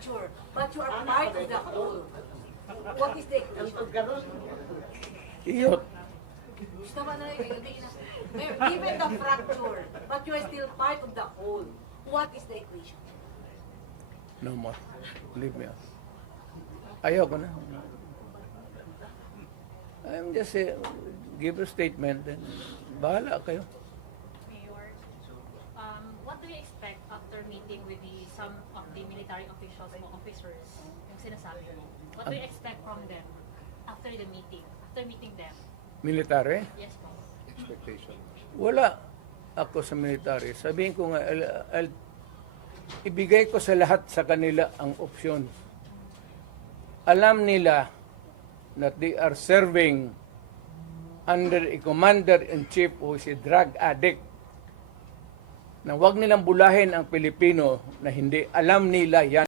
fracture, but you are part of the whole. What is the equation? Iyot. Tama na yun. Given the fracture, but you are still part of the whole. What is the equation? No more. Leave me out. Ayoko na. I'm just give a statement and bahala kayo. Mayor, what do you expect after meeting with some of the military officials o officers, yung sinasabi mo? What do you expect from them after the meeting, after meeting them? Military? Yes po. Wala ako sa military. Sabihin ko nga, ibigay ko sa lahat sa kanila ang option. Alam nila that they are serving under a commander-in-chief who is a drug addict. Na wag nilang bulahin ang Pilipino na hindi alam nila yan.